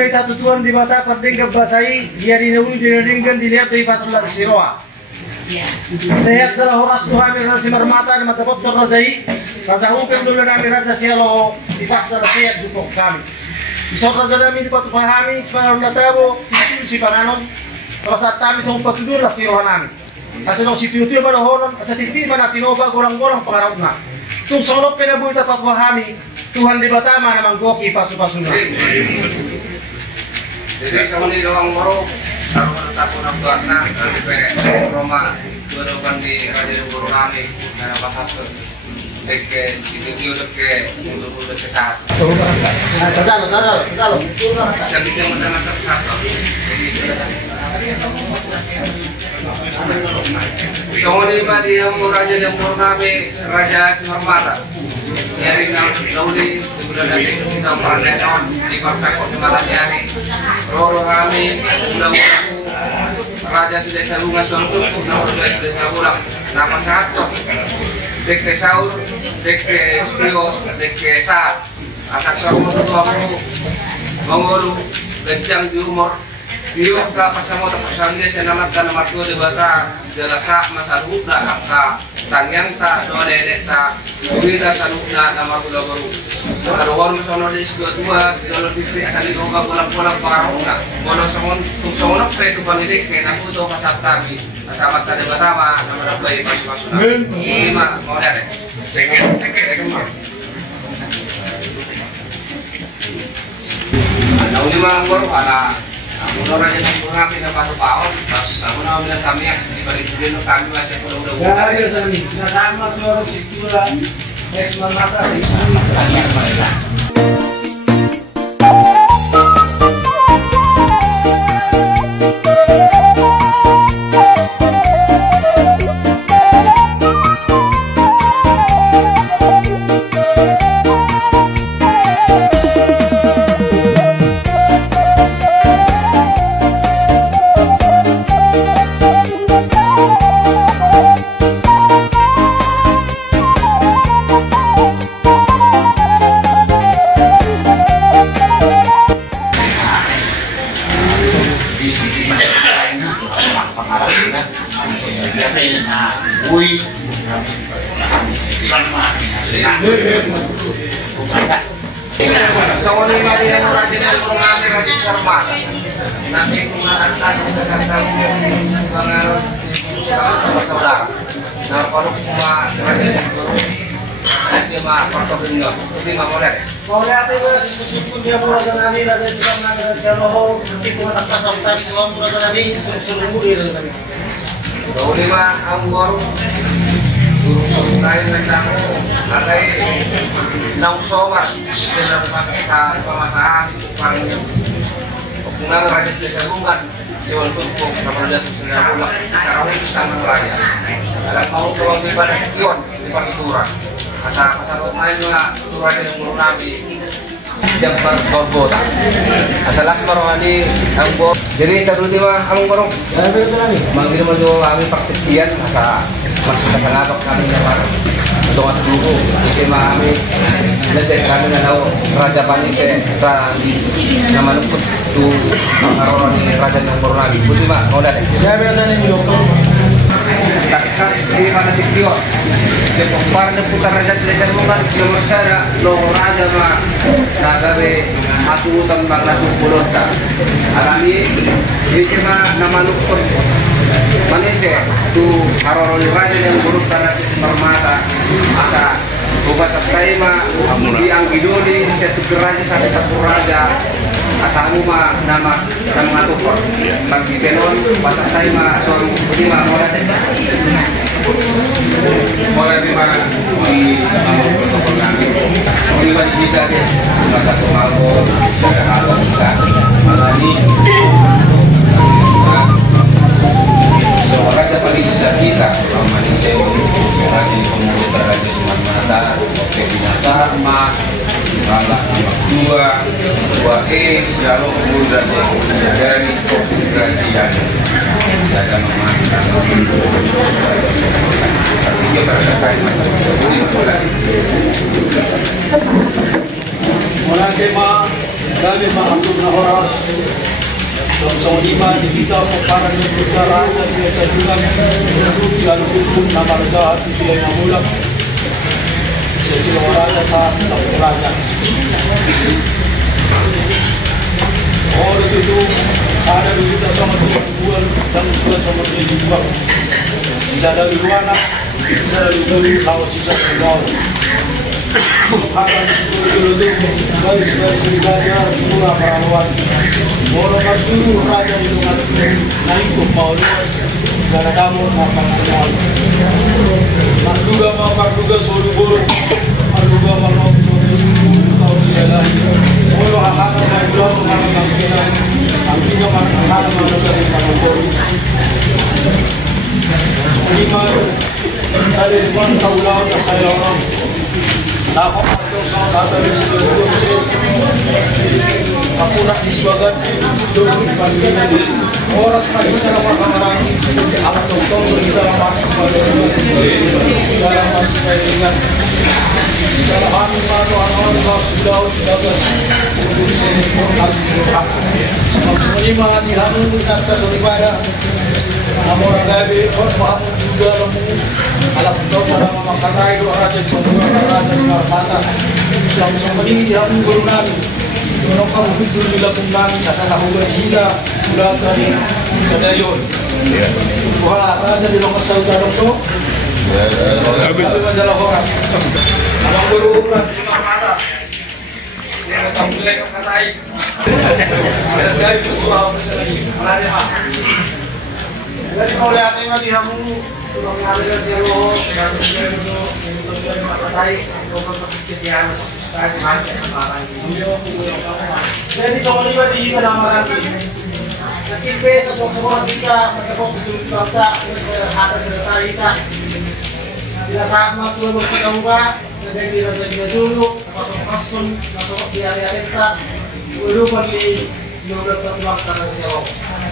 may tatutuan di bata parding basai dia dinawul dinadinggan dilihat di pasal dari siroa. Sehat telah horas Tuhan yang si marmata na magkapaptor na zahi. Kasahupin dulu namin rata siya lo di pasal sehat dupok kami. Isot na namin di patupahami sepangaron na tabo si pananon. Tapos at kami sa pagtudur na sirohan namin. Kasi nung si Tiyo-Tiyo manahonon sa tigdi man na tinoba gorang-gorang pangarap na. Tung solop pinabuhi at patupahami Tuhan di batama na manggoki pasu-pasu na. Jadi sa Manila ang moro, sarong natapon ang buwan na, dari Roma, dua di Raja ng Borolami, na napasatod. Deke, sinigyo ke mundo-mundo ke saat. Tazalo. Sabi niya mo na nagkakasatod. Sa Manila di ang Raja ng Borolami, Raja Simarmata. Dari nauli sudah dari kita pernah di partai Kota Jari Roro kami ulang-ulang Raja sudah salungan suatu nomor 2 sudah ulang nama satu dek saur dek stio dek saat asak sama ketua mengulu kencang di umur Dio ka pasamo ta pasamnya sa namat ka namat ko debata jalasa masalubna ka tangyang ta do dede ta ubida salubna nama kula baru masalawar masono di situ dua dolo dipri akan ko ka bola parona bola samon tung sono pe tu panidik ke namu to pasatami asamat ta debata ma nama bayi pas-pasuna lima mau dade seket kemar nah lima ngor ala Menurut Raja ng Borolami na pato-paon, tapos ako na bilang kami ang di balik-balik kami masih pulau-pulau. Kaya tadi nasama tuh siktura next mata siktura. Sa wala yung mga yan oras yung mga Raja Format. Nanti kumaan kasi nagkakataw mga saudara. Na parang Raja ng Guru, hindi mapagpapin nga. Hindi mamulit. Boleh ate susun dia mula nabi Raja Cikam na sa roho, hindi ko matakasang sa mga mula nabi susun muli rin kami. Dahuli ma ang Guru Guru tayo nagtamo alay ng somar sila sa pamasahan parang yung kung nga Raja sila salungan siwan tupo kapag natin sila ulak karawin sa ng Raja alam mo kung di ba yun di ba ituran asa main mga Raja ng Borolami Jabar Gorbota asalas marwani ang bo jadi tadi mah ang borong manggil mo do kami praktikian asa masih kasangabak kami na para untuk at grupo kasi kami nasa kami na daw Raja Pani sa na malupot to karon ni Raja ng Borolami buti ma mo dati sabi na ni doktor takas di mana diktiwa ke para na putar Raja sila mo kan nomor sana lo Raja ma nagabe asutan bang nasupulot ka alami di ma na malupot Manese tu haroroli Raja yang buruk tanah Simarmata asa buka saktaima di Anggidoli satu geraja sampai satu raja asamu ma nama ngatukor bagi tenon pasang taima atau lima mulai lima di protokol kami di wajib kita deh masa kemalko kalau bisa malani Raja paling sejak kita Malaysia Raja pengurus Raja Simarmata Oke binasa emak Malah dua selalu kemudian dari kerajaan jaga memastikan artinya berasa kain macam ini Mulai tema kami maafkan horas Raja Putra Raja Sila Cajulang Jalan Hukum Nama Raja Hati Sila yang Mulang Sila Raja Saat Raja oleh itu ada di kita sama Tuhan dan Tuhan sama Tuhan sisa dari mana sisa dari Tuhan kalau sisa dari Tuhan akan itu garis saja dua perawan orang masuk raja itu naik ke Paulus dan kamu akan kenal juga juga suruh guru juga mau tahu segala kalau akan ada dua orang yang artinya mana dari Paulus lima ada di mana tahu lawan saya orang dapat atau sahabat dari seluruh aku nak disebabkan dulu dibandingkan orang semuanya dalam orang amat tonton kita masuk dalam masuk dengan dalam kami malu orang sudah untuk sini pun kasih berhak semua di hamu kata daripada orang gaib orang paham juga lemu alat untuk dalam makanan itu raja raja Martata langsung ini di hamu berunani kalau kamu hidup di lapung nami asal kamu bersila sudah tadi sadayon wah raja di lokasi saudara itu tapi majalah orang kalau berulang di Martata yang kamu mulai katai dari itu soal masalah jadi kalau lihat ini di hamu sudah mengambil selo dengan itu dari Martata untuk kesian jadi soal ini di mana kita semua kita mendapat betul kita ada cerita kita tidak sama tuh bersedia jadi kita saja dulu atau masuk di area kita dulu beli dulu tertuang karena sewa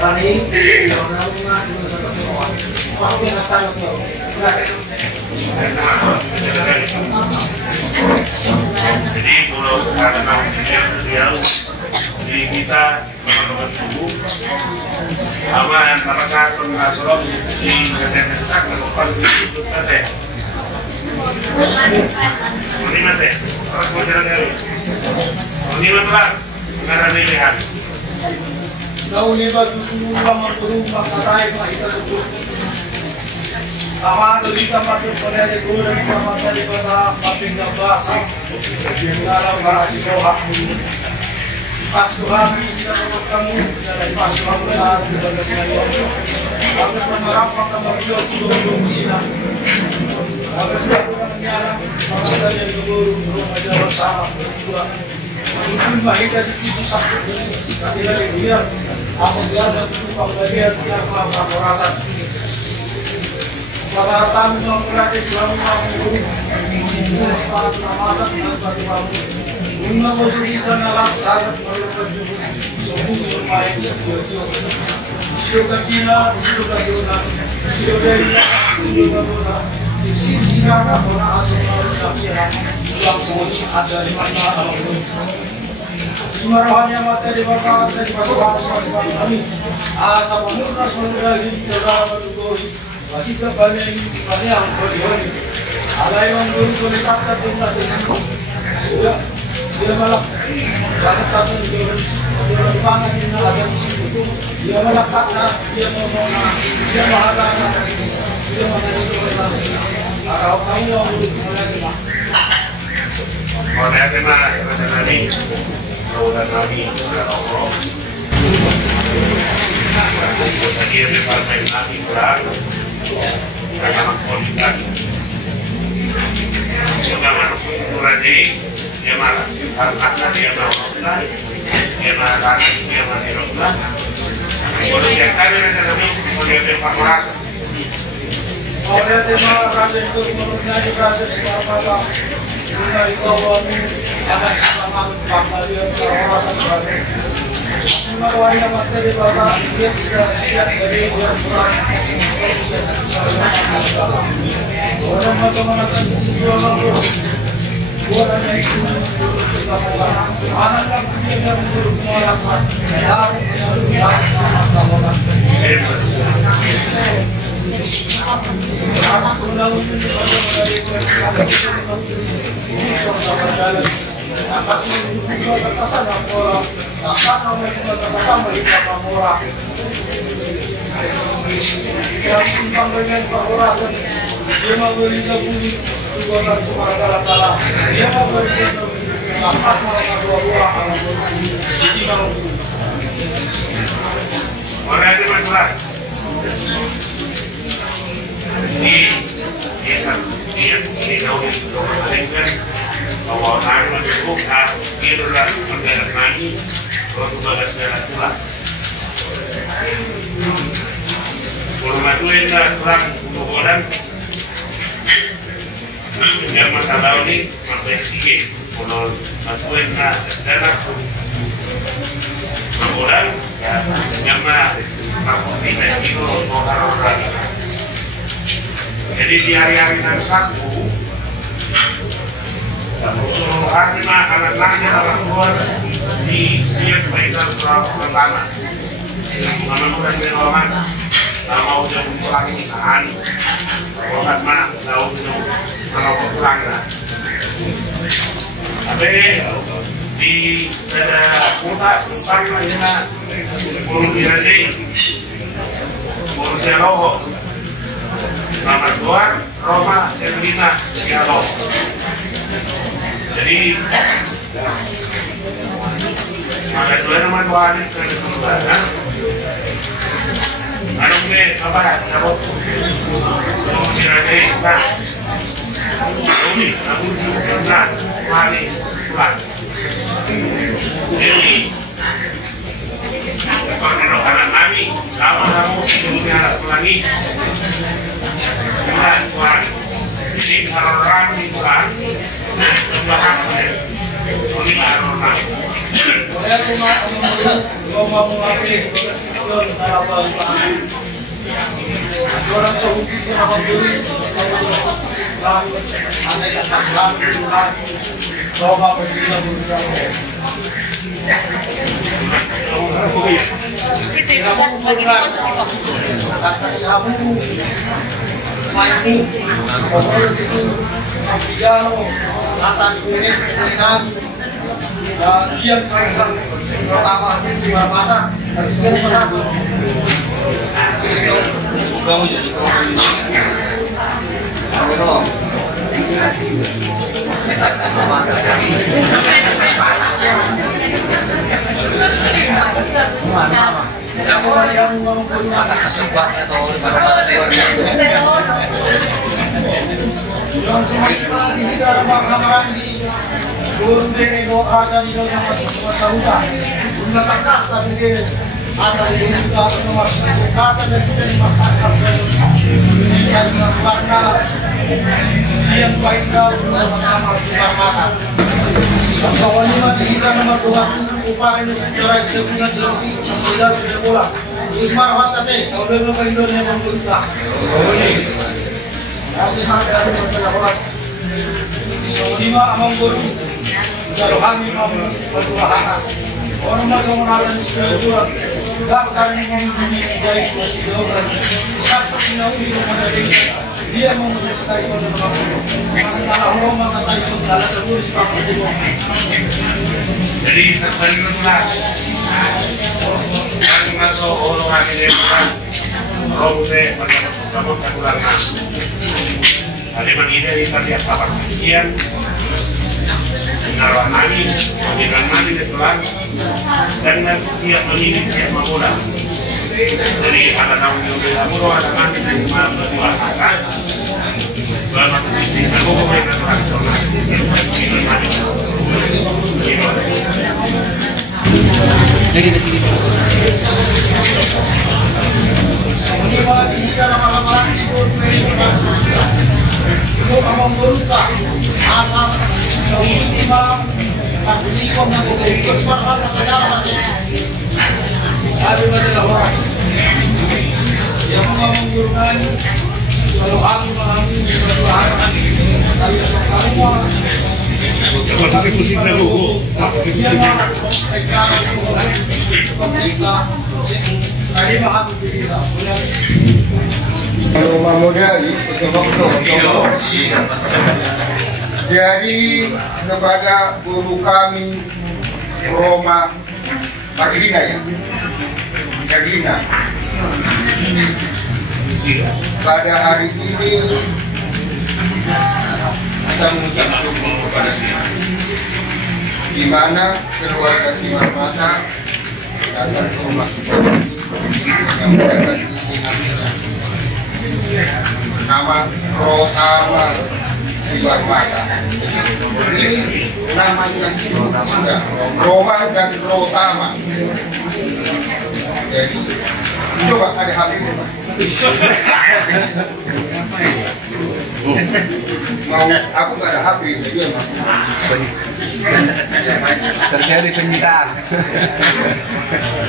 running orang rumah dulu sewa waktu yang akan jadi kalau karena beliau di kita teman-teman tubuh aman apakah pengasolong di ketentak kelompok itu tadi ini mati harus berjalan dari ini betul karena dilihat kau ni baru rumah katai kita itu sama dari tempat pada di guru dan tempat dari pada paping bahasa dalam bahasa kau pas kami kita kamu dari pas kamu saat berada sekali aku sama rapat kamu juga sebelum sini aku sudah menyalam sama dari guru ajar sama berdua mungkin bahaya di sisi satu dari dia aku biar betul bagian yang apa rasa Pasatan yang berada di dalam kamu ini sepat namasan dan bagi Bunga posisi adalah sangat berujung semua main seperti siapa kita siapa kita siapa orang asal yang semuanya ada di mana semua rohani mata di bawah saya di bawah kami asa pemurna surga di dalam bergori masih kebanyakan banyak bergori ada yang bergori kata bunga senyum dia malah kata dia pangan di ada di situ dia malah kata dia ngomong dia malah dia kalau kamu mau lagi kalau ada nanti udah nanti Allah tadi ada partai nanti kurang karena politik juga kurang dia marah karena dia mau dia marah dia marah kalau dia kan ada dia pakai oleh tema raja itu mengenai raja Smarmata dari kawan akan selamat panggil kawasan baru semua warga materi bapak dia tidak siap dari dia kurang orang macam mana kan istimewa bulannya itu anak yang bermuara dalam masa bola. Kurang orang yang masalah ini sampai sih kalau matuin na dana orang yang mah ini itu orang jadi di hari-hari yang satu hari mah anak-anaknya orang tua di siap mereka pertama orang orang mau jauh pulang kan orang mana tahu kalau pulang lah tapi di sada kota pulang aja belum dirade belum jauh nama tuan Roma Serlina jauh jadi maka dua nama tuan itu kan anong may kabahan na ako kung sinagay na ang na mali sulat jadi kalau anak kami sama kamu hidupnya lagi Tuhan jadi kalau orang Tuhan Tuhan ini orang Kaya cuma mengakui orang sa hukit ko na pag-uwi asay katang Roma pag-uwi sa at kasabu mani pagkakul dito ang bigano atan kulit kulinan diyan pa isang pertama si Marmata harus dia pasado kamu jadi turun sini doa dan itu sama masalah udah kertas tapi dia asal dibuka nomor kata dan sudah dimasakan yang karena dia baik sekali nomor Marmata kawan ini kita nomor 2 upah ini juara sebulan tidak sudah bola Ismar Marmata kalau dia main Indonesia membuka nanti ada yang so lima amang guru kalau kami mau berdoa orang masuk mengalir sekolah sudah kami mempunyai dari masih orang satu sinawi dia mau selesai pada masalah Roma kata itu dalam tertulis jadi sekali berulang masuk orang ini kan Roma pada kamu kagulangan ada mengira kita lihat kabar sekian Naruh mani, dengan mani ketulan dan setiap menini siap memula. Jadi ada tahun 2010 ada mani dan berdua kakak. Baru di sini aku boleh ketulan zona. Ini mani. ini dalam malam-malam itu itu amang beruta asal ultima participo na ikut semangat katakan ada adalah horas yang mengumpulkan kalau aku mengambil berdoa tapi semua Pusing-pusing na buho. Pusing-pusing na. Roma muda betul-betul. Jadi kepada guru kami Roma Magdalena ya, Magdalena. Pada hari ini kita mengucap syukur kepada Tuhan, di mana keluarga Simarmata datang ke rumah kita yang mendapat isi hatinya bernama Rotama Simarmata. Ini namanya Roma dan Rotama. Jadi coba ada hal ini Pak. Mau aku gak ada HP jadi emang Terjadi penyitaan.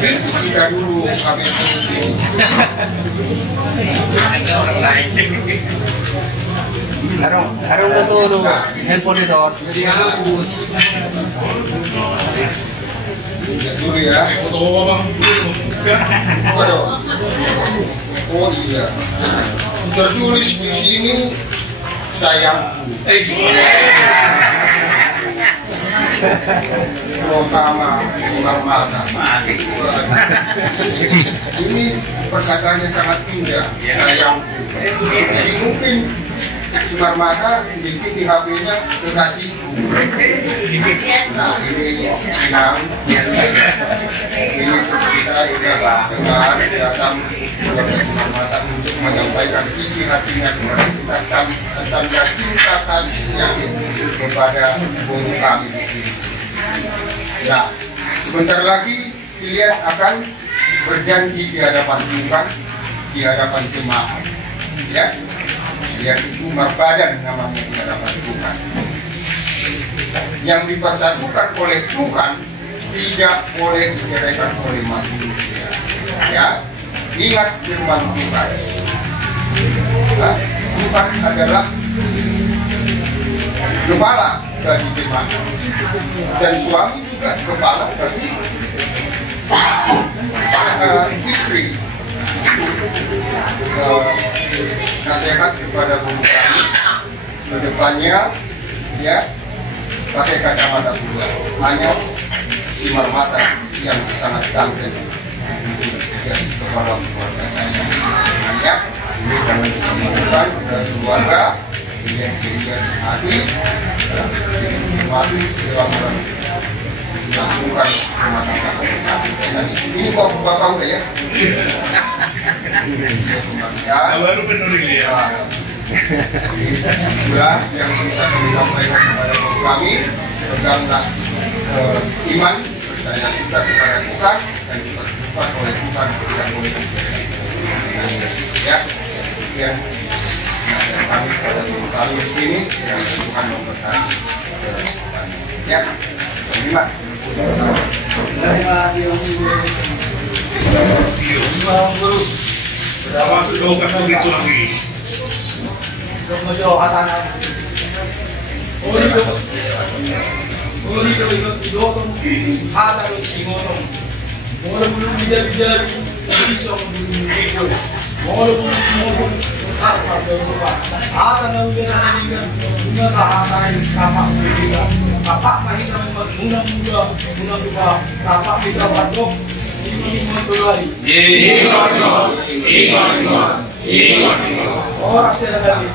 disita dulu kami ini. Harus betul handphone itu. Jadi hapus. Lihat dulu ya. Waduh. Oh iya. Tertulis di sini sayangku. Rotama Simarmata. Ini perkataannya sangat indah. Sayangku. Jadi mungkin Simarmata bikin di HP-nya kekasihku. Nah ini Inang. Ini kita sudah datang kepada Simarmata untuk menyampaikan isi hatinya kepada kita tentang cinta kasihnya kepada guru kami di sini. Ya, sebentar lagi kalian akan berjanji di hadapan Tuhan, di hadapan jemaat. Ya, yang itu marbadan namanya di hadapan Tuhan. Yang dipersatukan oleh Tuhan tidak boleh diceraikan oleh manusia. Ya, ingat firman Tuhan. Nah, Tuhan adalah kepala bagi jemaat dan suami juga kepala bagi istri. Nasihat kepada guru kami kedepannya ya pakai kacamata dua, hanya Simarmata yang sangat ganteng jadi kepala keluarga saya. Hanya ini jangan kita melakukan dari keluarga yang sehingga sehati dalam melangsungkan rumah tangga kami. Ini bapak udah ya. Baru benar ya. Itulah yang bisa kami sampaikan kepada kami. Peganglah iman, percaya kita kepada Tuhan dan kita dilepas oleh Tuhan, tidak boleh ya. Kemudian kami pada kami di sini dan Tuhan memberkati ya. Terima orang sedang lagi.